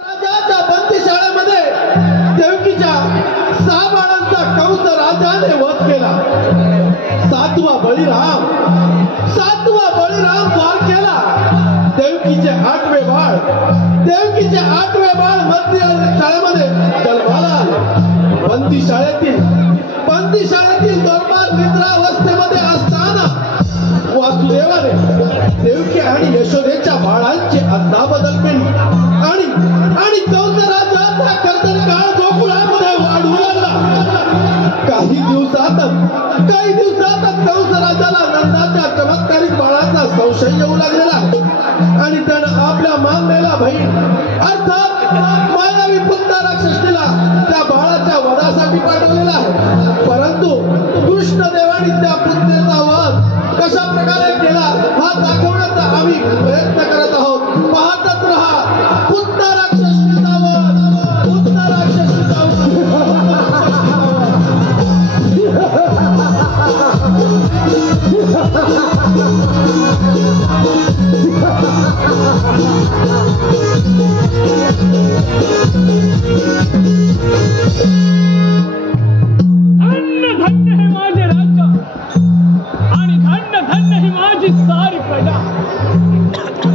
राजाच्या बंदीशाळेमध्ये देवकीच्या 6 बाळांचा कंस राजाने वध केला। 7वा बळीराम द्वारकेला देवकीचे 8वे बाळ बंदीशाळेमध्ये जन्माला आले। बंदीशाळेतील दरबार निद्रावस्थेमध्ये असताना वासुदेवाने देवकी आणि यशोदेच्या बाळांची अदलाबदल केली आणि कंस राजाचा कर्दनकाळ गोकुळामध्ये वाढू लागला। काही दिवसातच कंस राजाला नंदाच्या चमत्कारिक बाळाचा संशय येऊ लागलेला आणि त्यानं आपल्या मानलेला बहीण अर्थात मायावी पुत्र राक्षसीला त्या बाळाच्या वधासाठी पाठवलेला आहे। परंतु कृष्णदेवाने त्या पुत्रेचा वध कशा प्रकारे केला हा दाखवण्याचा आम्ही प्रयत्न करत आहोत। पाहतच रहा पुत्र राक्षसीचा वध।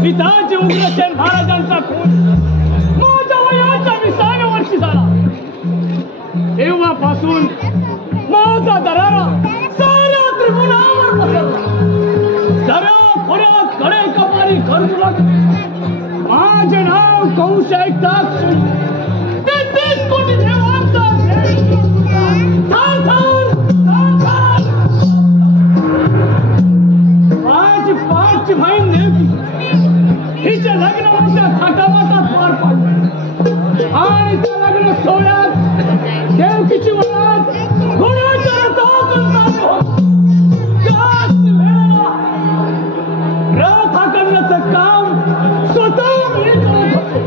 पिताचे उग्रसेन महाराजांचा खून माझ्या वयाच्या 20व्या वर्षी झाला। तेव्हापासून माझा दरारा साऱ्या त्रिभुवनावर पसरला। सर्व खोऱ्यात कडे कपारी गरजू लागले। माझे नाव कंस ऐकताच 33 कोटी देवांचा माझी 5 बहीण देवकी हिचे लग्न मोठ्या थाटामाटात पार पडले आणि त्या लग्न सोहळ्यात देवकीची वरात घोड्याच्या रथातून चालू होती। त्याच वेळेला रथ हाकलण्याचं काम स्वतः मी करत होते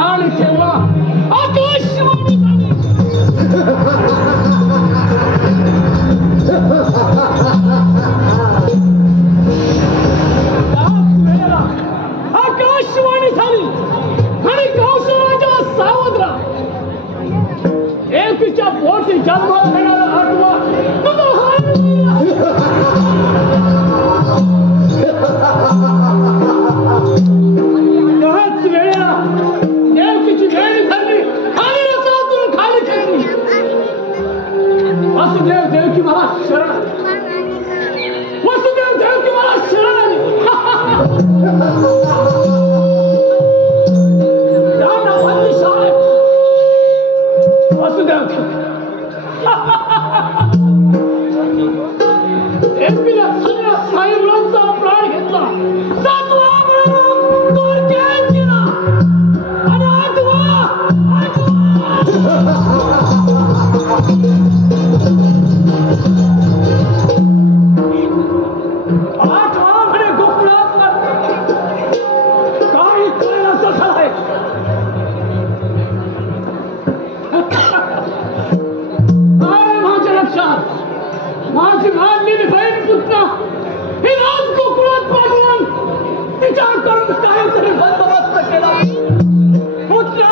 आणि तेव्हा आकाशवाणी झाली। आकाशवाणी झाली आणि कौशल्याच्या सावध राहा। देवकीच्या पोटी जन्माला येणारा आत्मा त्याच वेळेला देवकीची वेळी धरली आणि रथातून खाली खेचली। वसुदेव देवकी मला शरण एसपीला सगळ्या साहेबांचा प्राण घेतला। 7वा बळीराम द्वारकेत गेला आणि 8वा म्हणे गोकुळात काही कळण्याचं आहे। माझ्या लक्षात माझी मानलेली बहीण पुत्र हे राज गोकुळात पाठवून तिच्याकडून काहीतरी बंदोबस्त केला। पुत्र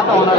Yeah.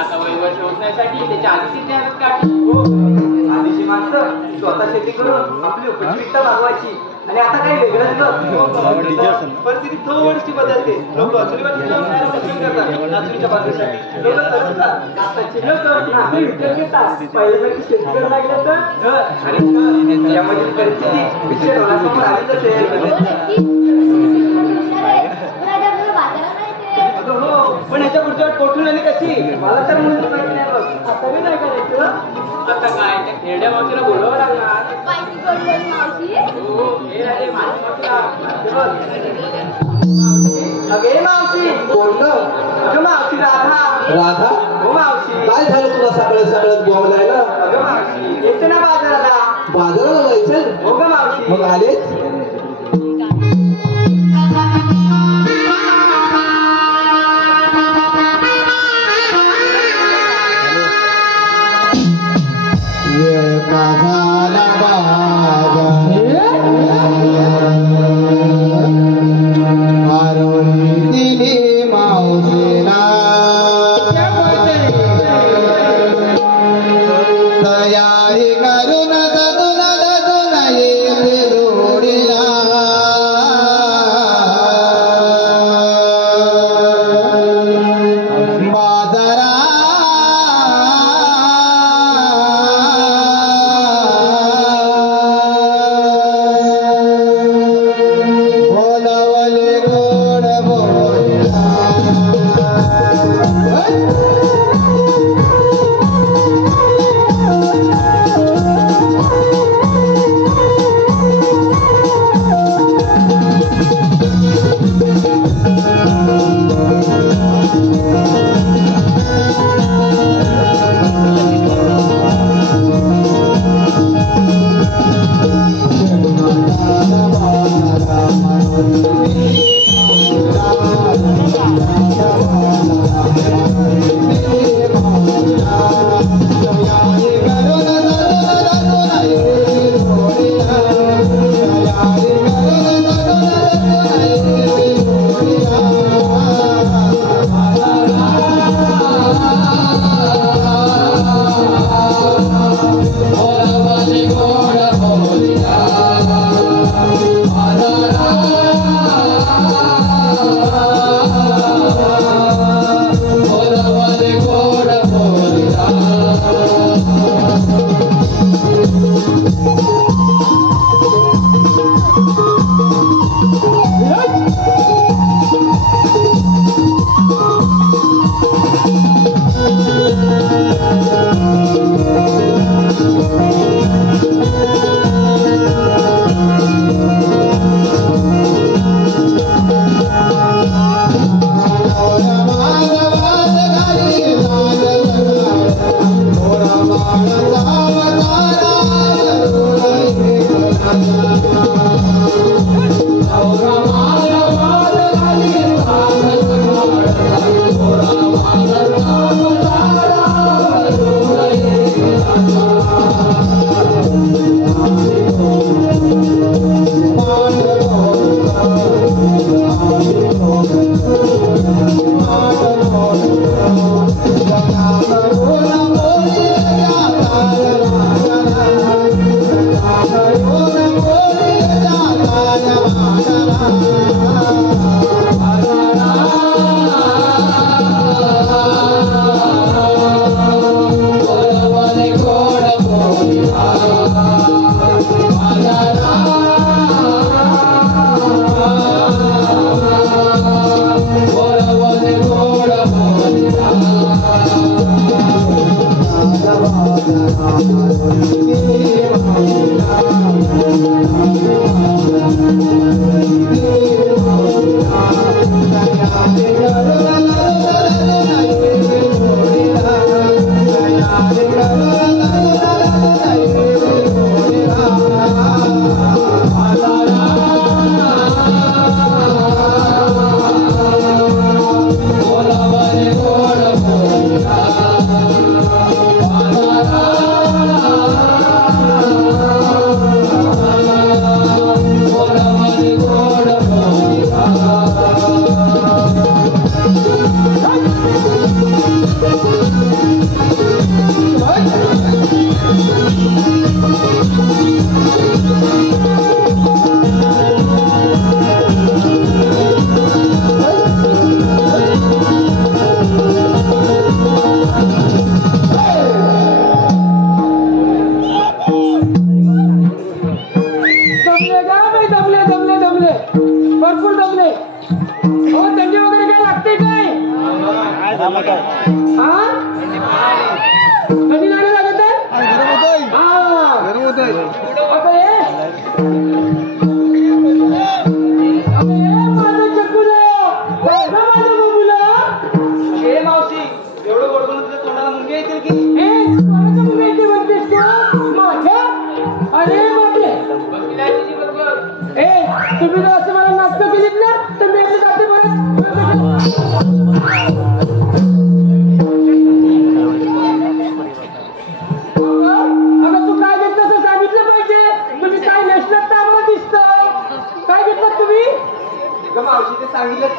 आता वैभव शोधण्यासाठी त्याच्या आधीची तयारच काढली. आधीची माणसं स्वतः शेती करून आपली उपजीविका भागवायची आणि आता काही वेगळंच बघ. परिस्थिती थोडीशी बदलते. लोक चुलीवरती जाऊन खायला पसंत करतात नाचणीच्या बाजूसाठी. लोक तरसतात. आताची लोक नाचणी विकत घेतात. पहिल्यासारखी शेती करायला लागलं तर घर आणि घर यामधील परिस्थिती विषय डोळ्यासमोर आलीच असेल. हो, पण ह्याच्या पुढच्या कोठून आली कशी मला तर मुलं माहिती नाही बघ. आता मी नाही करायचं. आता काय त्या खेड्या मावशीला बोलवावं लागणार. हो, हे राजे माझ्या मावशीला. अगे मावशी कोणतं अगं मावशी राधा. राधा हो मावशी. काय झालं तुला सगळं सगळं बोलायला? अगं मावशी येते ना बाजाराला. बाजाराला जायचं हो ग मावशी. मग आलेच वेळ का झाला आरोळी दिली मावशीला तयारी करून ददून येते जोडीला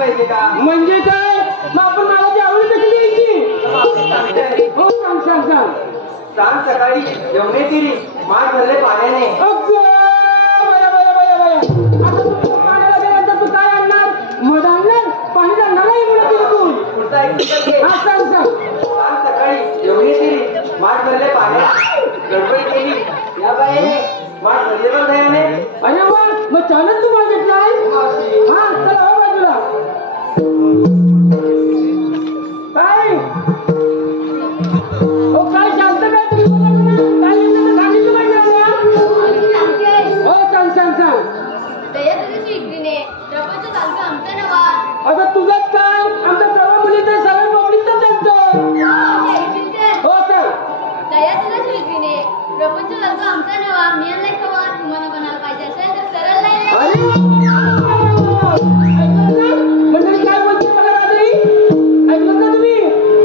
पाहिजे का म्हणजे काय मग आपण मला जी आवडी कशी द्यायची मावशी सांगते हो सांग सांग सांग सांग सकाळी यमुने तिरी माठ भरले पाण्याने अगं, बया, बया, बया, बया. आता तू पाण्याला गेल्यानंतर तू काय आणणार मध आणणार पाणी आणणार नाही म्हणून बिलकुल पुढचा एक विचार घे. हा सांग सांग सांग सकाळी यमुने तिरी माठ भरले पाण्यात गडबड केली या बाईने माठ भरले पण दयाने अरे वा मग चालत तू मागितलाय मावशी हा चला हो बाजूला काय हो काय शांत काय तुम्ही बोला म्हणा काय येतं तर सांगितलं पाहिजे आम्हाला. हो सांग सांग सांग अगं तुझंच काय आमचं सर्व मुली तर सगळं पब्लिकचं चालतं हो सांग प्रपंच चालतो आमचा नवा मी नाही खवा तुम्हाला कोणाला पाहिजे असेल तर सरळ नाही अरे वा. ऐकलं ना? मंडळी काय बोलते मला रात्री ऐकलं ना तुम्ही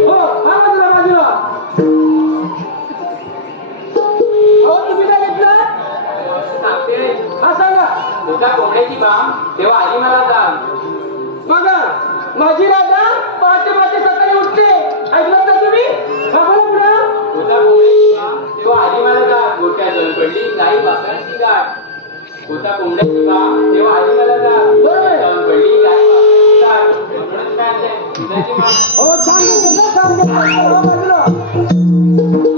हो हा बाजूला बाजूला हो तुम्ही काय घेतलं सांगते हा सांगा तुझा कोंबड्याची बाम तेव्हा आधी मला सांग बघा माझी राजा पहाटे पहाटे सकाळी उठते ऐकलं का तुम्ही हा बोला पुन्हा तुझा कोंबड्याची बाम तेव्हा आधी मला सांग गोट्या जण पडली गाई वासरांची गाठ तुझा कोंबड्याची बाम तेव्हा आधी मला सांग बरोबर. जण पडली गाई वासरांची गाठ म्हणून काय म्हणते? तुझ्याची बाम हो छान घेतलं छान घेतलं हो बाजूला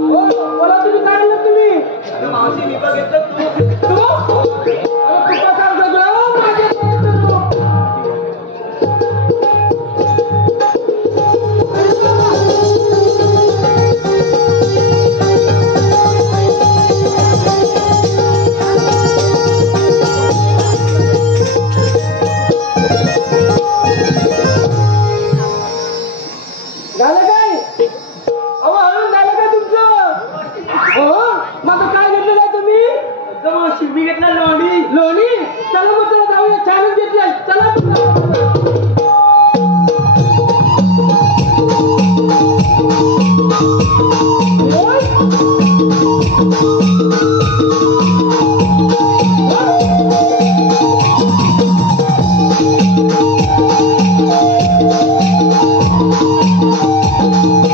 हो बोला तुम्ही काय आणलं तुम्ही अगं मावशी मी बघितलं तू अरे कुठं सांगतो तुला? हो, माझ्या इकडे तू. झालं काय अहो हळून झालं काय तुमचं हो मग आता काय घेतलं काय तुम्ही अगं मावशी मी घेतला लोणी लोणी चला मग चला जाऊया छानच घेतलंय चला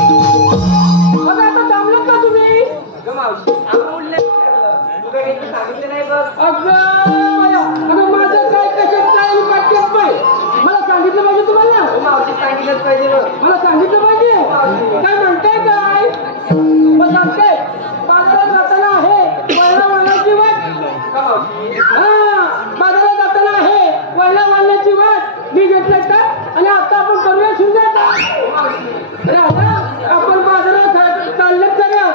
मग आता थांबलं का तुम्ही अगं मावशी आम्ही उडले तू काय घेतलं सांगितलं नाही बघ अगं बया अगं माझं काय कशात काय आणि काटक्यात काय मला सांगितलं पाहिजे तुम्हाला हो मावशी सांगितलंच पाहिजे बघ मला सांगितलं पाहिजे काय म्हणताय काय मग सांगताय बाजारात जाताना आहे वळणा वळणाची वाट का मावशी हा बाजारात जाताना आहे वळणा वळणाची वाट मी घेतलं का आणि आता आपण करूया सुंदर हो मावशी राजा आपण बाजारात चाललेत करूया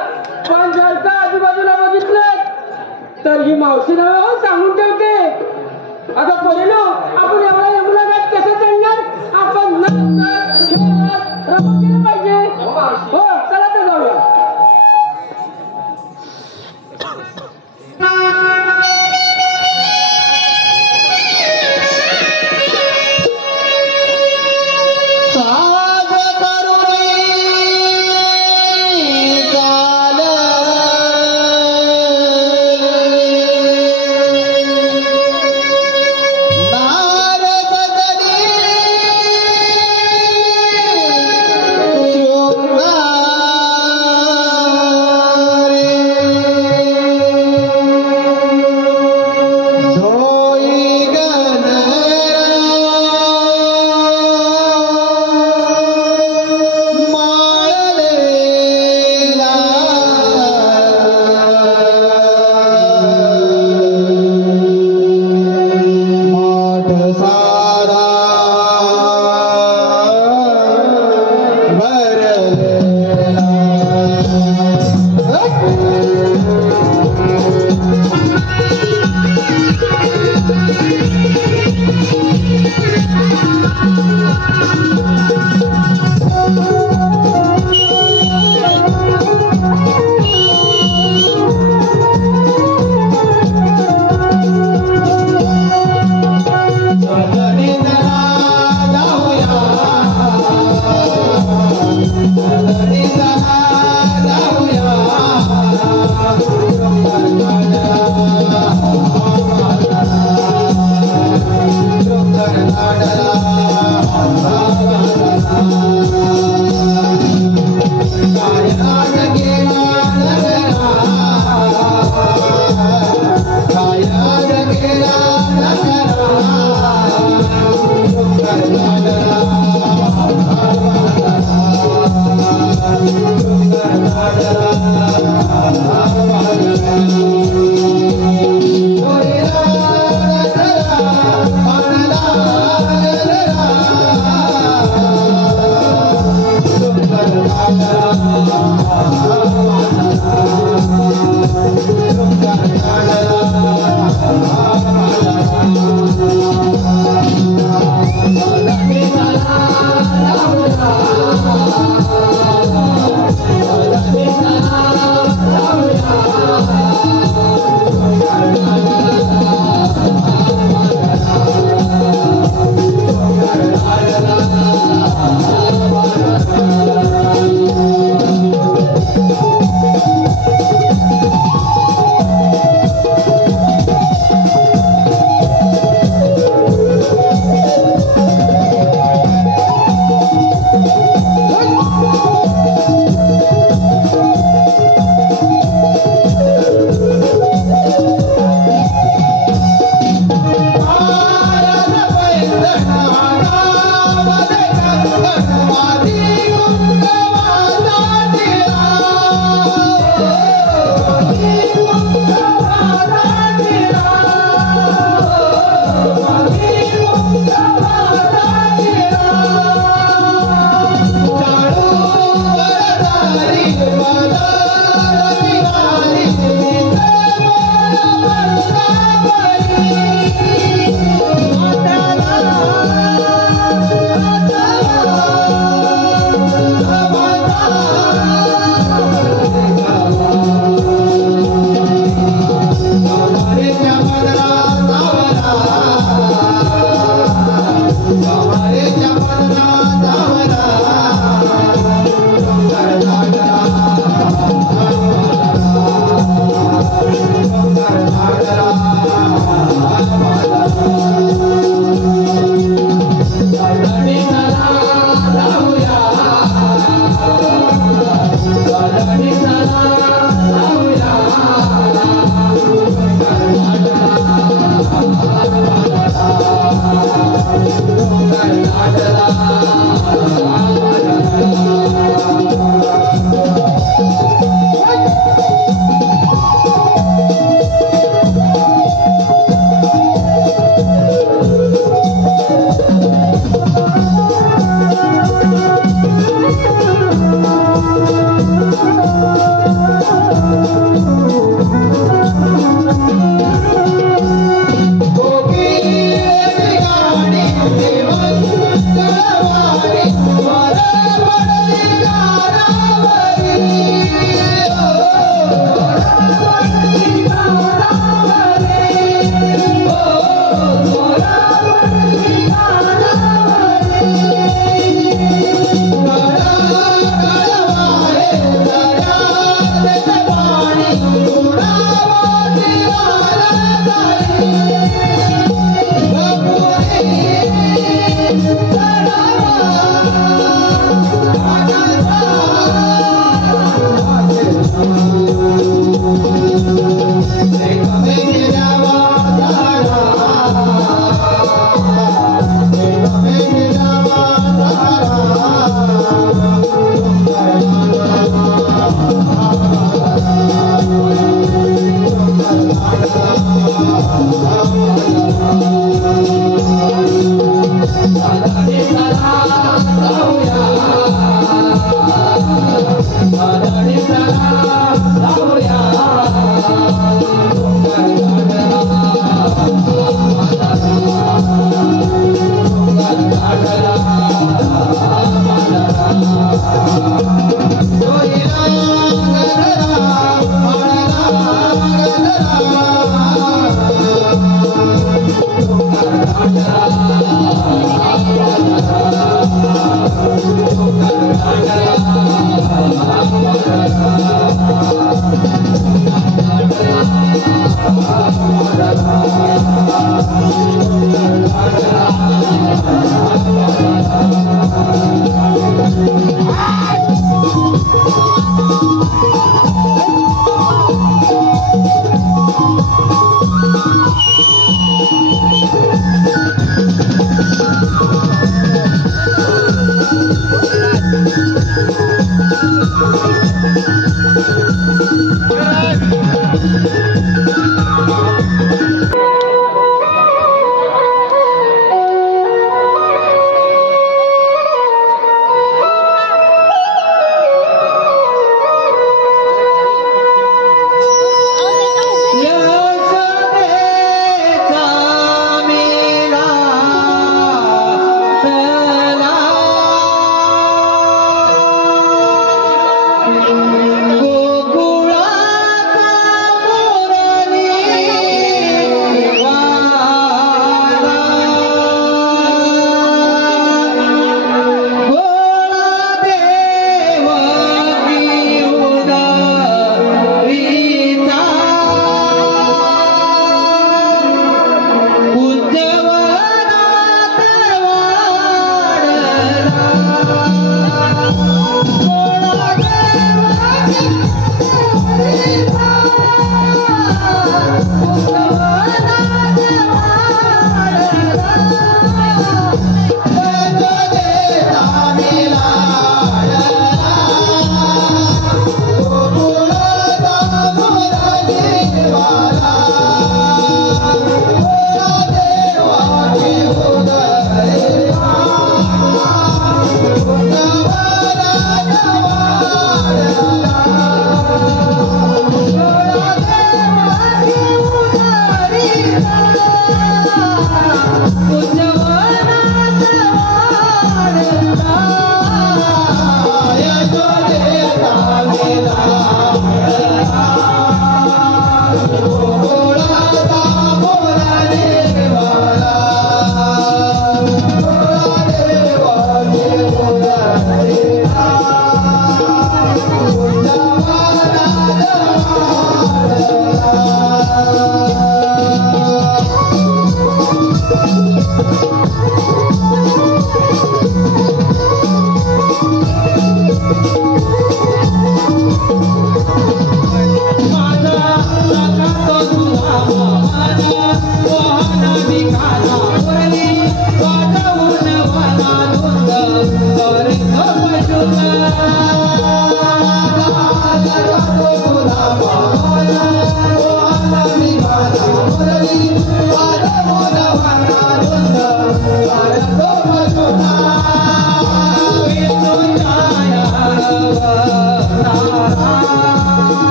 पण जर का आजूबाजूला बघितलं तर ही मावशी नाव हो सांगून ठेवते आता पोरीनो आपण एवढा यमुना घाट कसं चढणार आपण नाचत खेळत रमत गेलं पाहिजे हो मावशी हो चला तर जाऊया साज करुणी चाल नारद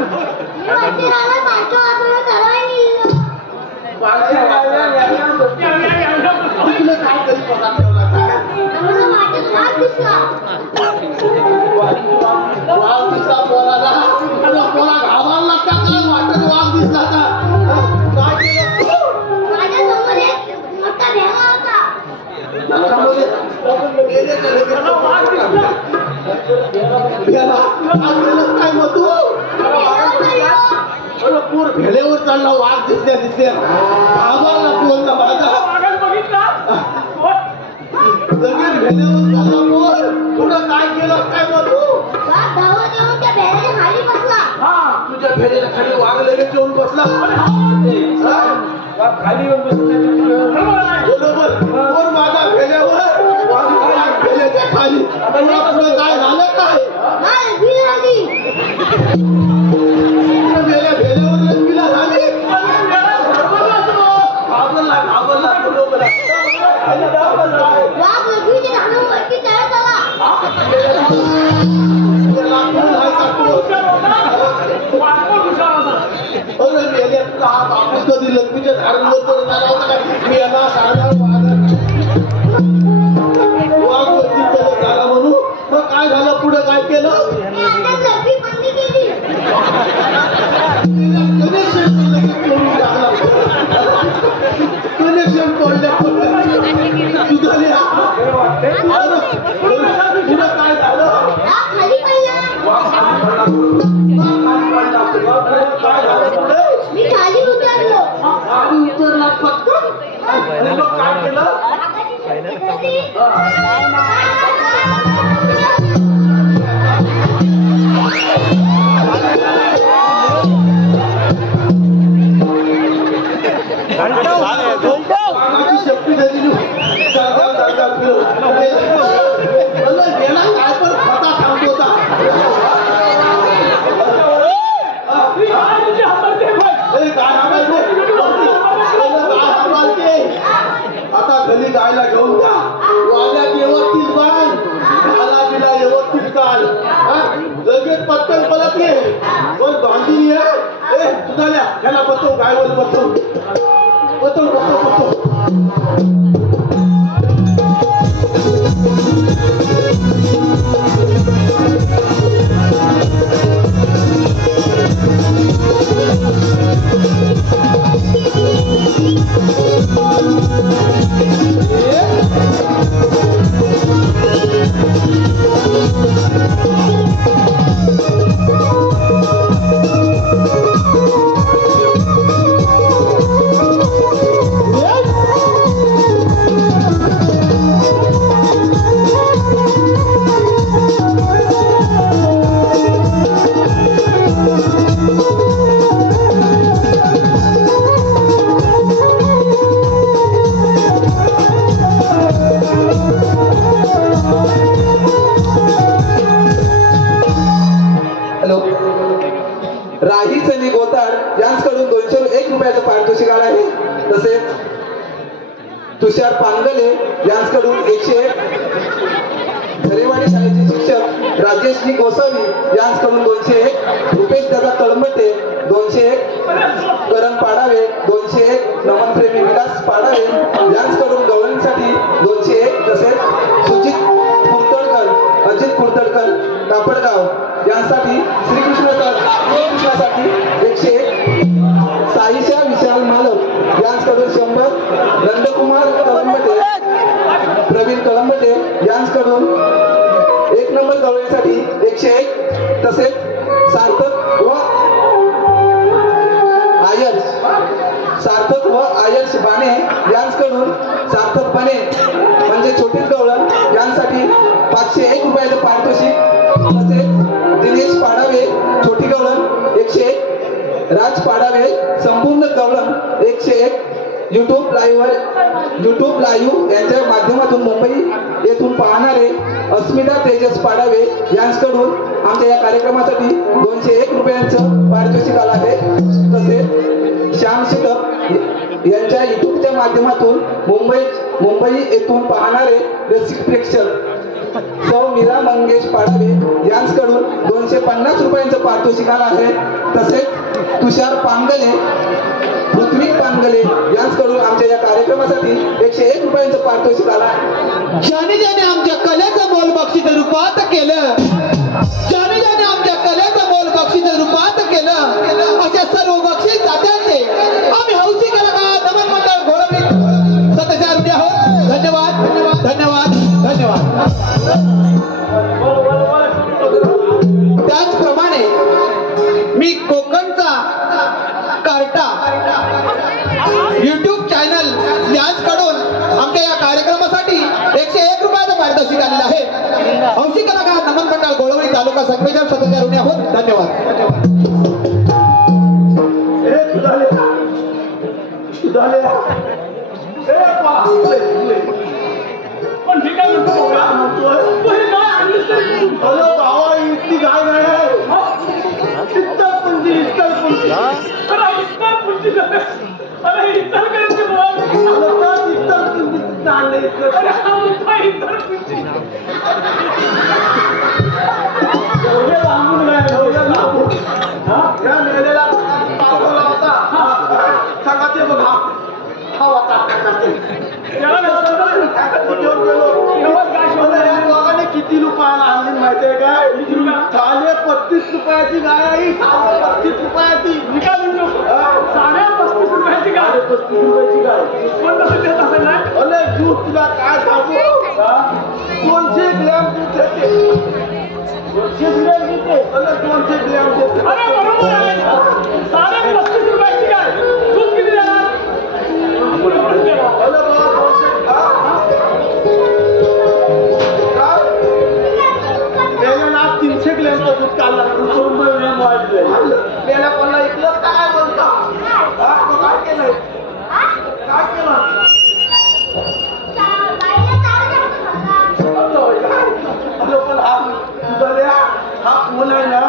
वरती राहिला बारक्या वाजवलं ठरवाय लिहिलं. तुला काय तरी पता ठेवला काय? आम्हाला वाटेत वाघ दिसला. वाघ दिसला पोराला. तुला पोरा घावायला का काय वाटत वाघ दिसला का? काय केलं? माझ्यासमोर एक मोठा भेगा होता. नकामध्ये गेले तर लगेच भेला. आज गेलंस काय मग तू? भेगावर चढलो. अरे पोर भेळेवर चालला वाघ दिसल्या दिसल्या घाबरला पोरला माझा. लगेच भेळेवर चालला पोर. पुढं काय केलं काय मग तू? वाघ धावत येऊन त्या भेगाच्या खाली बसला. तुझ्या भेळेच्या खाली वाघ लगेच येऊन बसला. बरोबर पोर माझा भेळेवर वाघ भेळेच्या खाली. पुढं काय झालं काय? मला भीती आली. भेळेवर लक्ष्मीला झाली. घाबरला घाबरला बरोबर. वाघ लघवीच्या झाडावरती चढत आला. कधी लक्ष्मीच्या झाडांवर चढत आला होता का? मी यांना सांगणार वाघ वरती चढत आला म्हणून. मग काय झालं पुढे काय केलं? मी आता लघवी बंदी केली. कनेक्शन तोडल्या सुधारल्या. पुढे काय झालं? वाघ खाली पडला. काय झालं पुढे? मी खाली उतरलो. आणि उतरला पटकन. आणि मग काय केलं? वाघाची शक्ती झाली. वाघाची शक्ती झाली. गेला काय पण फटा थांबत होता. काय सांगालते? आता घरी गायला घेऊन जा. वाड्यात व्यवस्थित बांध. घाला बिला व्यवस्थित काल. लगेच पटकन पलत ये. पण बांधून ये. सुधारल्या ह्याला बसव गायवर बसव. बसव बसव बसव. राही सनी गोताड यांच्याकडून 201 रुपयाचं पारितोषिक आलं आहे. तसेच तुषार पांगले यांच्याकडून 101, झरेवाडी शाळेचे शिक्षक राजेशजी गोसावी यांच्याकडून 201, रुपेश दादा कळमटे 201, करण पाडावे 201, नमनप्रेमी विलास पाडावे यांच्याकडून गवळणीसाठी 201, तसेच सुजित कुर्तडकर अजित कुर्तडकर कापडगाव यांसाठी श्रीकृष्णासाठी 101, साईशा विशाल मालक यांच्याकडून 100, नंदकुमार कळंबटे प्रवीण कळंबटे यांच्याकडून 1 नंबर गवळीसाठी 101, तसेच सार्थक व आयर्ष बाणे यांच्याकडून सार्थक बाणे म्हणजे छोटे गवळण यांसाठी 501 रुपयाचं पारितोषिक. तसेच दिनेश पाडावे छोटी गवळण 101, राज पाडावे संपूर्ण गवळण 101, युट्यूब लाईव्ह यांच्या माध्यमातून मुंबई येथून पाहणारे अस्मिता तेजस पाडावे यांच्याकडून आमच्या या कार्यक्रमासाठी 201 रुपयांचं पारितोषिक आलं आहे. तसेच श्याम शेटक यांच्या युट्यूबच्या माध्यमातून मुंबई येथून पाहणारे रसिक प्रेक्षक सौ मीरा मंगेश पाडावे यांच्याकडून 250 रुपयांचं पारितोषिक आलं आहे. तसेच तुषार पांगले, पृथ्वी पांगले यांच्याकडून आमच्या या कार्यक्रमासाठी 101 रुपयांचं पारितोषिक आलं आहे. ज्याने ज्याने आमच्या कलेचं मोल बक्षीस रूपात केलं, ज्याने ज्याने आमच्या कलेचं मोल बक्षीस रूपात केलं, अशा सर्व बक्षीस दात्यांचे आम्ही हौसी कलाकार नमन मंडळ घोडवली सतशा रुपये आहोत. धन्यवाद धन्यवाद धन्यवाद धन्यवाद. त्याचप्रमाणे मी कोकणचा कार्टा YouTube चॅनल यांच्याकडून आमच्या या कार्यक्रमासाठी 101 रुपयाचं पारितोषिक आलेलं आहे. हौसी कलाकार नमन मंडळ गोळवणी तालुका संगमेश्वर सतशा ऋणी आहोत. धन्यवाद. पण ठीक आहे अरे बाबा इतकी काय नाही इतर पुंजी या मेलेला पाठवला होता सांगा ते बघा हा होता किती रुपयाला आणली माहितीये काय? 35 रुपयाची गाय आहे. 35 रुपयाची 35 रुपयाची गाय. 35 रुपयाची गाय. अरे दूध तुला काय सांगू 200 ग्रॅम दूध देते. 200 ग्रॅम देते. अरे 200 ग्रॅम देते. अरे बरोबर आहे. 35 रुपयाची गाय दूध किती देणार? अरे बाबा 300 ग्रॅमचं दूध काढला 100 ग्रॅम वाढले. त्याला कोणाला ऐकलं काय बोलता? काय केलंय? काय केलं? पण हा फुल आहे ना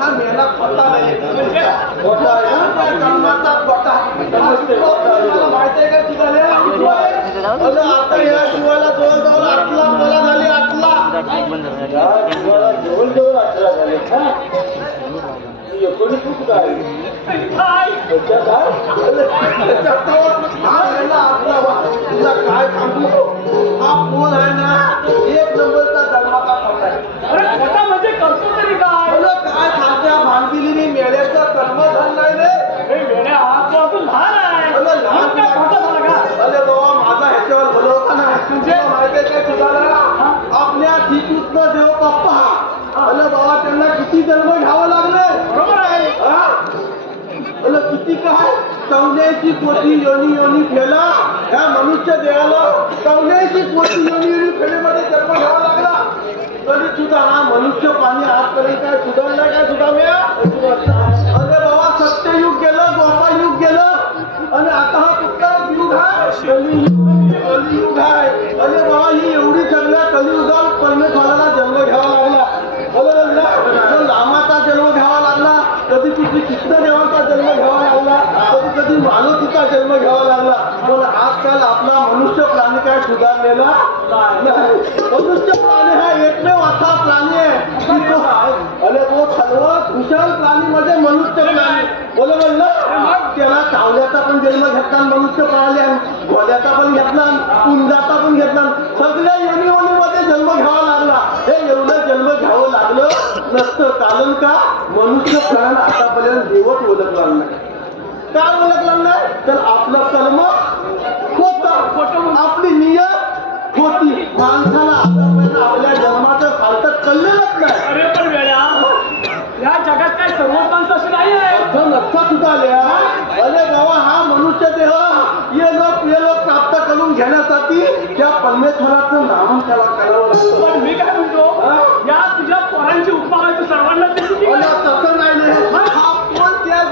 हा मेला खोटा नाही. खोटा माहिती आहे का तुला? आता या जीवाला जवळजवळ 8 लाख मला झाली. 8 लाख जवळजवळ 18 झाले. 19 काय तुला काय सांगू हा फोन आहे ना 1 नंबरचा जन्माचा खोटा आहे. खोटा म्हणजे करतो तरी काय काय सांगते भांडीली मेळ्याचं कर्मधन नाही रे. अरे बाबा माझा ह्याच्यावर भरोसा नाही. तुझे माहिती आहे काय तुझा आपल्या ठिकूतनं देव पप्पा. अरे बाबा त्यांना किती जन्म घ्यावं लागले. बरोबर आहे. अरे किती काय 84 कोटी योनी फेला ह्या मनुष्य देहाला 84 कोटी योनी फेलेमध्ये जन्म घ्यावा लागला. तरी सुद्धा हा मनुष्य पाणी आजपर्यंत काय सुधारलाय काय सुधारल्या? अरे बाबा सत्ययुग गेलं, द्वापारयुग गेलं आणि आता हा कुठला युग आहे? कलियुग आहे. अरे बाबा ही एवढी सगळ्या कलियुगात परमेश्वराला जन्म घ्यावा लागला. रामाचा जन्म घ्यावा लागला, कधी कुठली कृष्णदेवाचा जन्म घ्यावा लागला, कधी कधी मारुतीचा जन्म घ्यावा लागला. पण आजकाल आपला मनुष्य प्राणी काय सुधारलेला नाही. मनुष्य प्राणी हा एकमेव असा प्राणी आहे की तो अरे तो सर्वात हुशार प्राणी म्हणजे मनुष्य प्राणी. बरोबर ना? त्याला कावल्याचा पण जन्म घेतला मनुष्य प्राणी, घोड्याचा पण घेतला, कुंजाचा पण घेतला, सगळ्या योनीमध्ये जन्म घ्यावा लागला. हे एवढं जन्म घ्यावं लागलं नसतं. कारण का मनुष्य प्राण आतापर्यंत देवच ओळखला नाही. काय ओळखला नाही? तर आपलं कर्म होतं, आपली नियत होती. माणसाला आतापर्यंत आपल्या जन्माचं सार्थक कळलेलंच नाही. अरे पण वेळा या जगात काय सर्व माणसं अशी नाही आहे लक्षात उतारल्या. अरे बाबा हा मनुष्य देह ये लोक प्राप्त करून घेण्यासाठी त्या परमेश्वराचं नाम त्याला करावं लागतं. पण मी काय म्हणतो या तुझ्या पोरांची उपमा सर्वांना तसं नाही. हा कोण त्या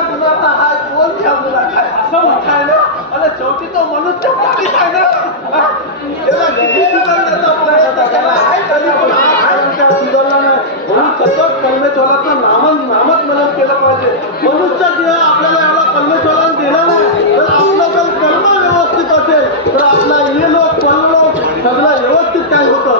गुणाचा हा कोण त्या गुणाचा असं म्हणताय ना. अरे शेवटी तो मनुष्य प्राणीच आहे ना. त्याला किती सुधारण्याचा प्रयत्न केला तरी पण हा सुधारला नाही. म्हणून सतत परमेश्वराचं नामच मनन केलं पाहिजे. मनुष्य जेव्हा आपल्याला एवढा परमेश्वरानं दिला नाही तर आपलं जर कर्म व्यवस्थित असेल तर आपला हे लोक परलोक सगळं व्यवस्थित काय होतं.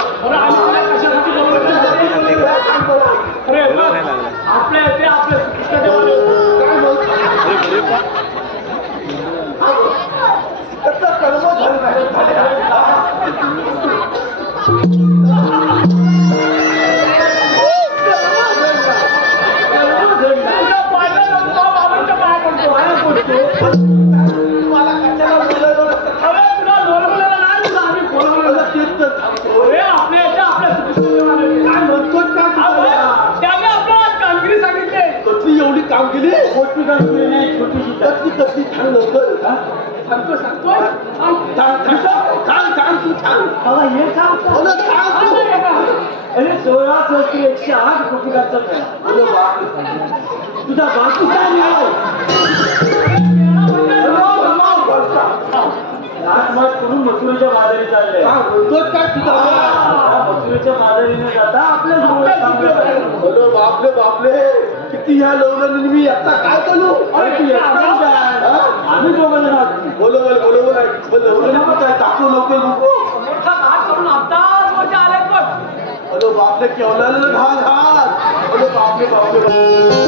कसली कसली सांग लवकर सांगतो सांग तू अरे 16,108 कुटुंबाचा मेळा तुझा बाकी काय मिळाला लाटमाट करून मथुरेच्या बाजारी चालले काय तुझा मथुरेच्या बाजारीने जाता आपल्या बोलो बापले बापले किती ह्या लवलं मी आता काय चालू आम्ही दोघं जण बोलवल काय टाकू लवकर नको बोलो बापले केवढ्याला घाल बोलो बापले बापले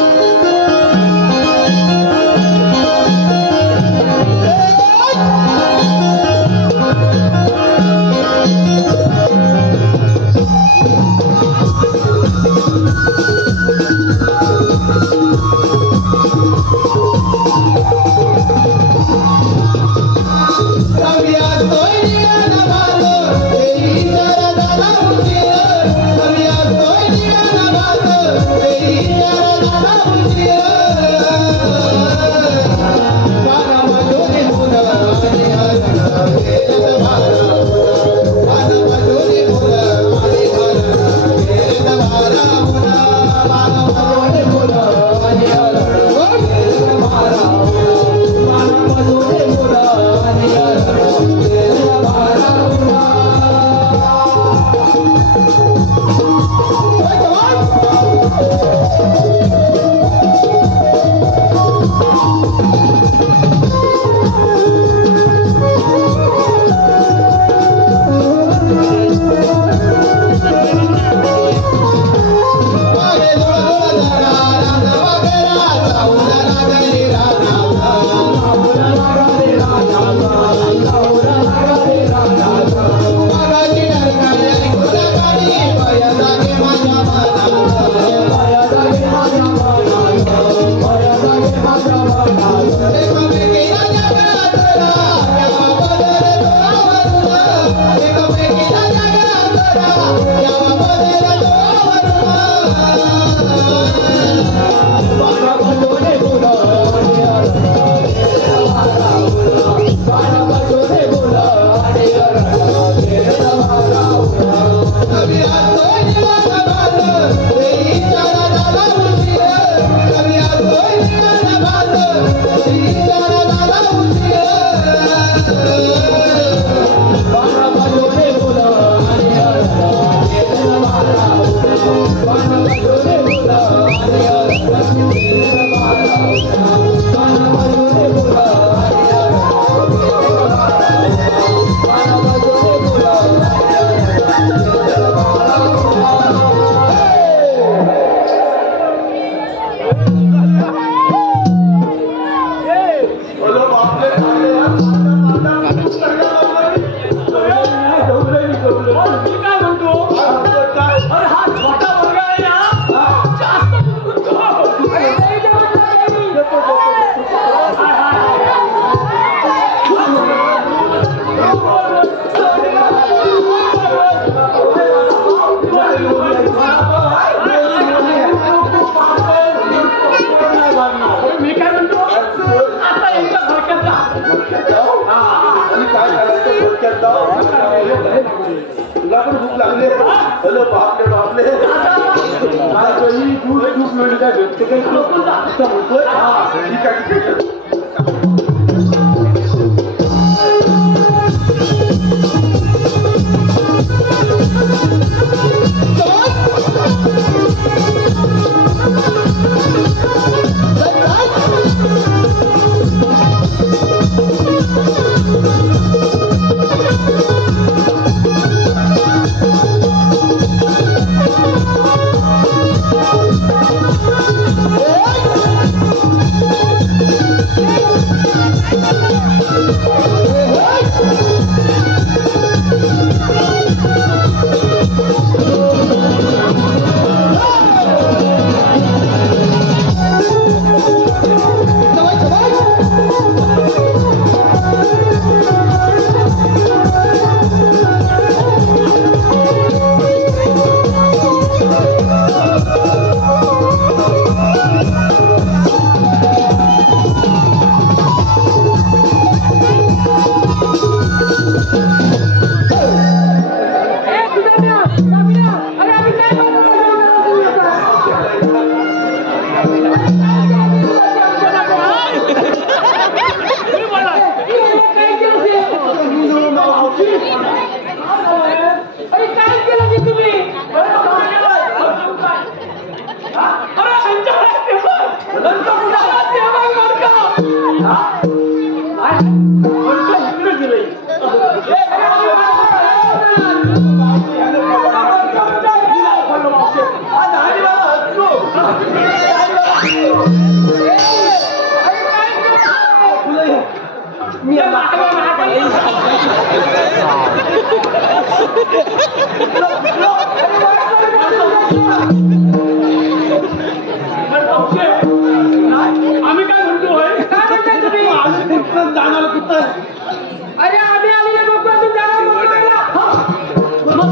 तुला पण भूक लागली हॅलो बापले बापले खूप मिळते काय भेटते काही म्हणतोय ठीक आहे Oh!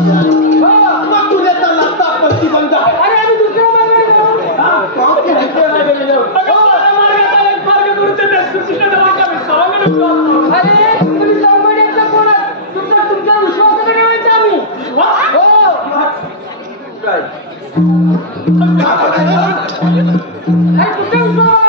मग तुझ्याचा लागता प्रतिबंध आहे. अरे आम्ही दुसऱ्या मार्गाने जाऊ. अरे तुम्ही लवमड्यातला कोण आहात? तुमच्या विश्वासाने ठेवायचं आम्ही. हो. अरे कुठे विश्वास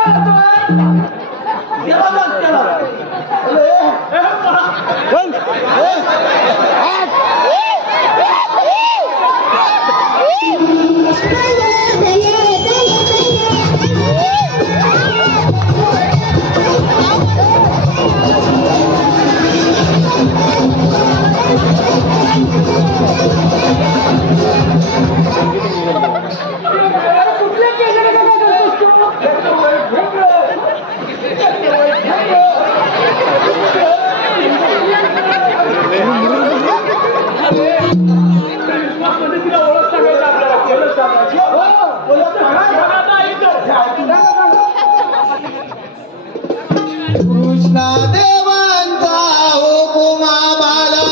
कुठल्या केंद्राने काय करतोस तू? कृष्णा देवांचा हुकुमा मला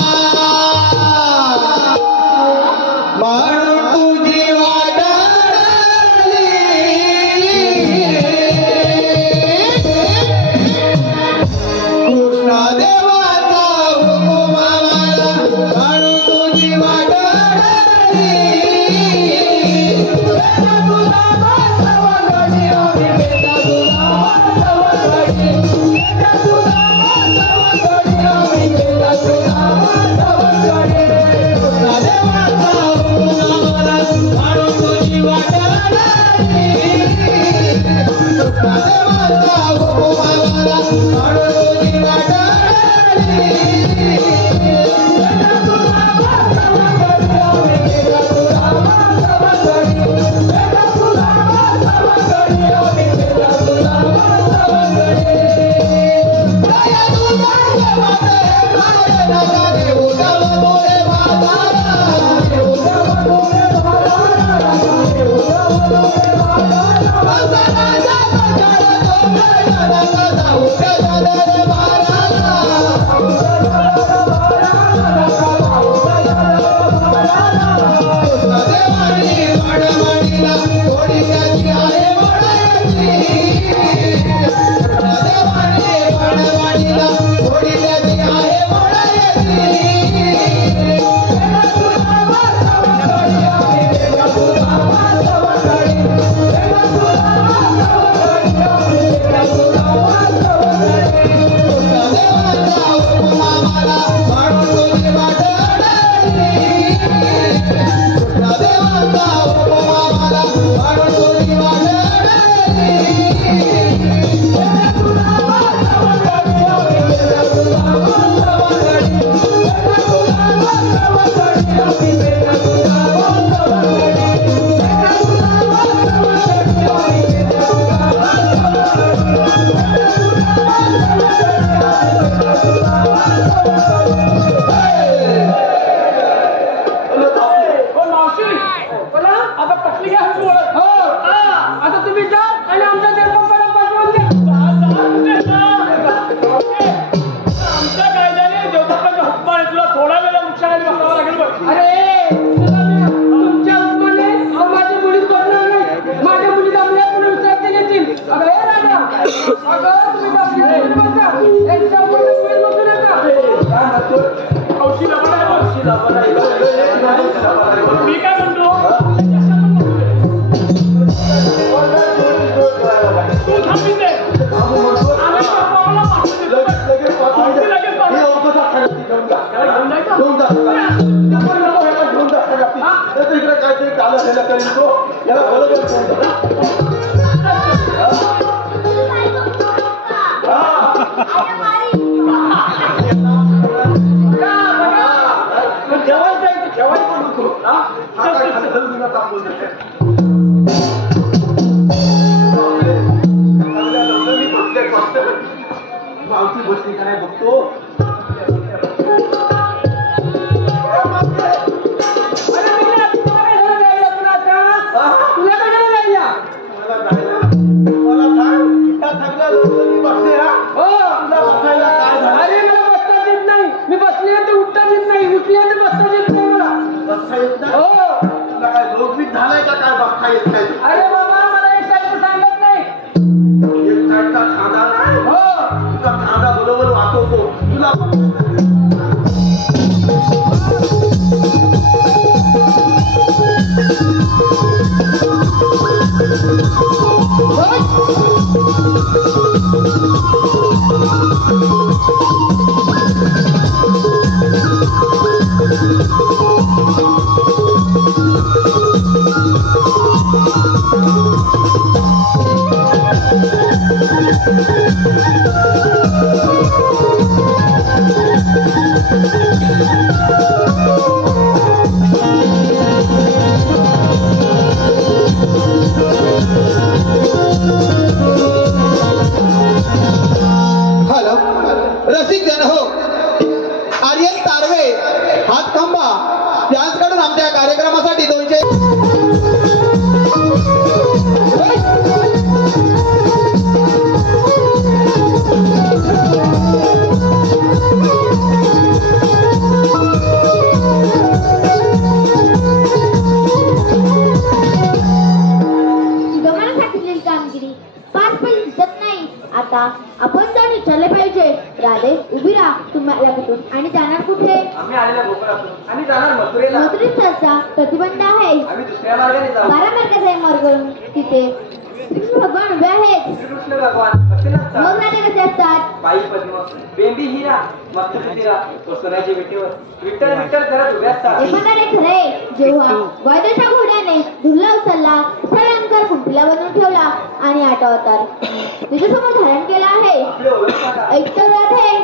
म्हणून तुझी वाट अडली. कृष्णा देवांचा हुकुमा मला म्हणून तुझी वाट अडली. मावशी बसली का नाही बघतो. येत नाही. अरे बाबा मला एक साईड सांगत नाही. एक साईडचा खांदा नाही. हो तुझा खांदा बरोबर वाचवतो तुला. हॅलो रसिक जन हो, आर्यन तारवे हातखंबा यांच्याकडून आमच्या कार्यक्रमासाठी 200 कामगिरी पार पडली दिसत नाही. आता आपण जाऊन विचारले पाहिजे. राधे उभी राहा. तुम्हाला कुठून आणि जाणार कुठे? आम्ही आलेल्या गोकुळातून आणि जाणार मथुरेला. मथुरेत सहसा प्रतिबंध आहे. आम्ही दुसऱ्या मार्गाने जाऊ. 12 मार्गाचा आहे मार्ग. तिथे श्रीकृष्ण भगवान उभे आहेत. श्रीकृष्ण भगवान कसे नसतात? मग राधे कसे असतात? बाई पद्म बेंबी हिरा मस्तुतीरा सोनाच्या विटेवर विठ्ठल विठ्ठल करत उभे असतात. हे म्हणाले खरे. जेव्हा वैदेशा घोड्याने धुरला उचलला, अलंकार कुंपीला बनवून ठेवला आणि 8 अवतार तिच्यासमोर धारण केला आहे. आपले ओळख सांगा. ऐकतो राधे.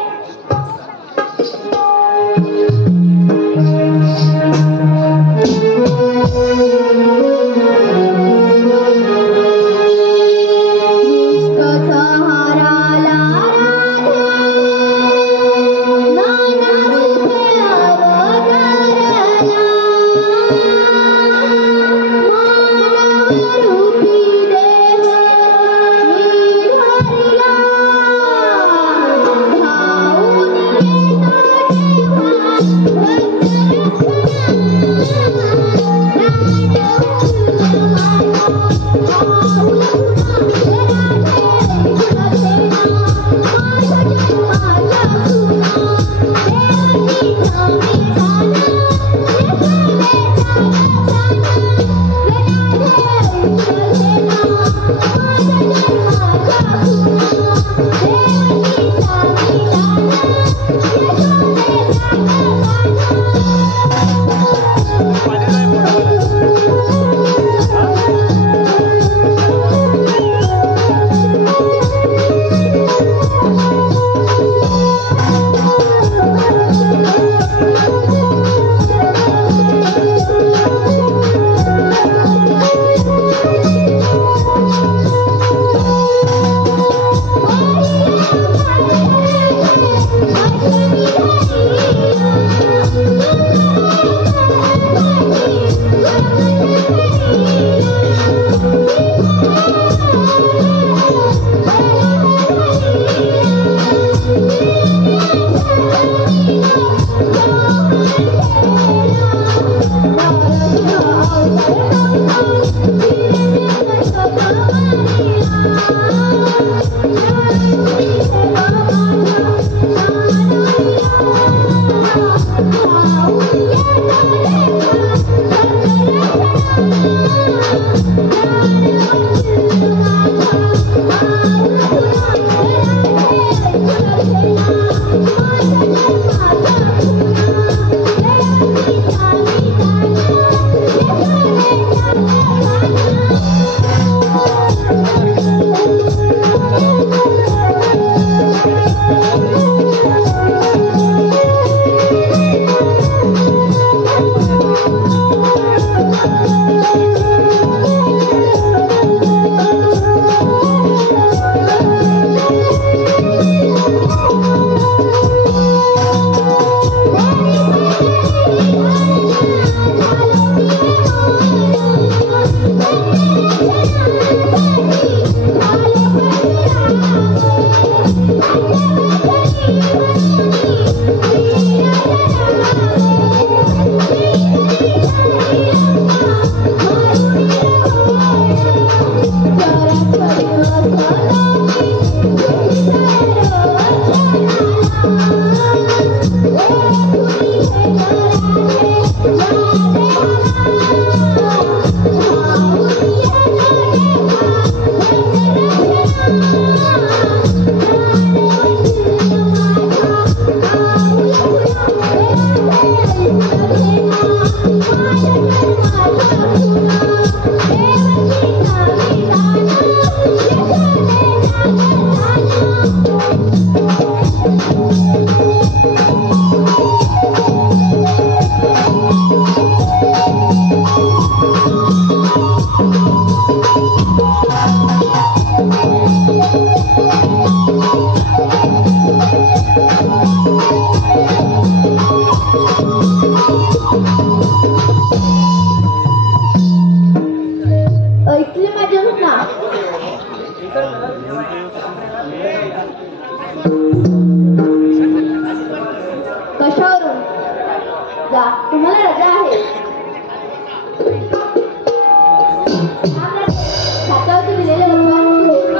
हातावरती दिलेले वचन पूर्ण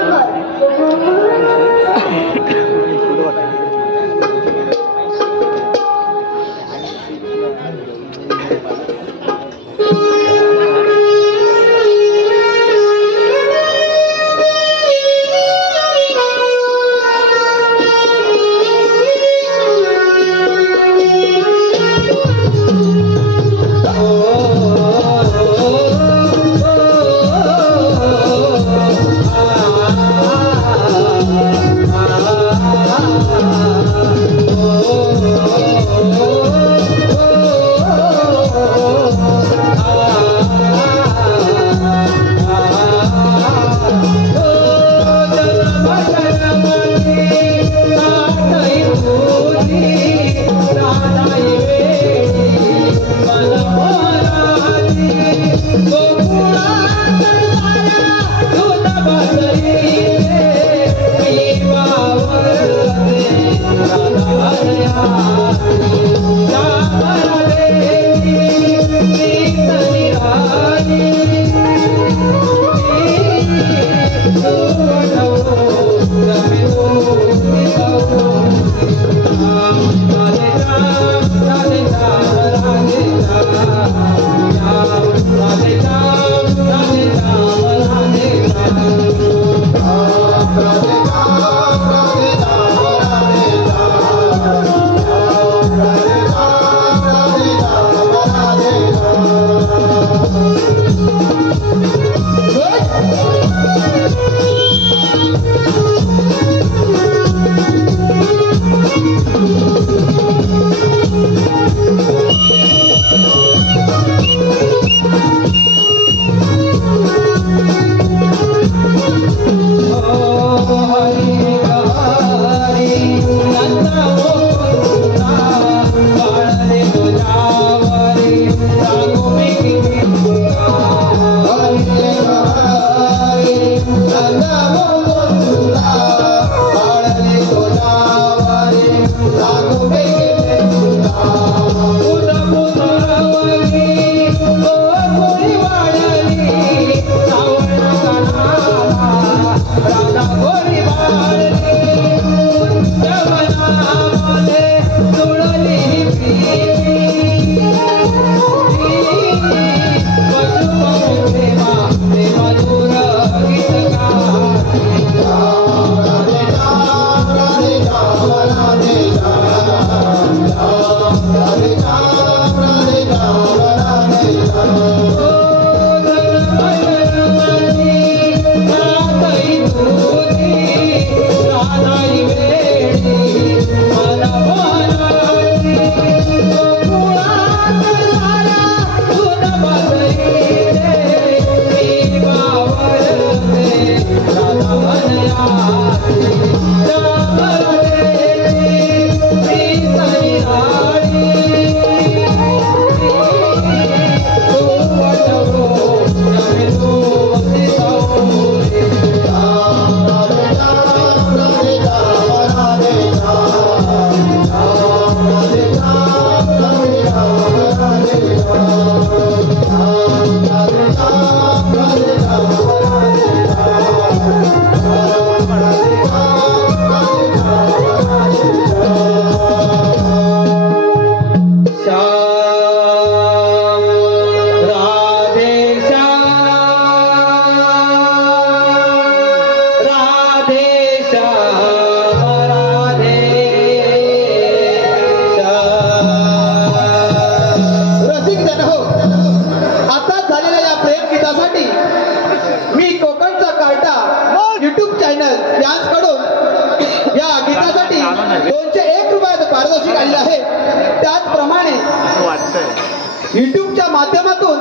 युट्यूबच्या माध्यमातून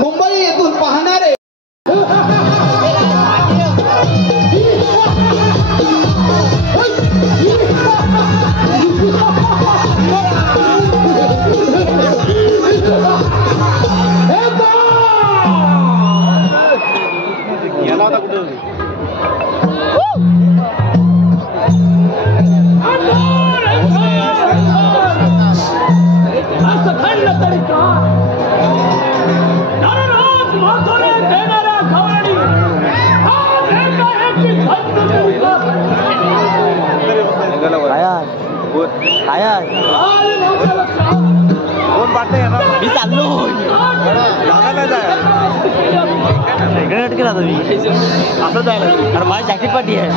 मुंबई येथून पाहणारे तरीका नाराज माथोरे देणारे असं जायला अरे माझी जॅकेट पाठी आहे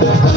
Thank you.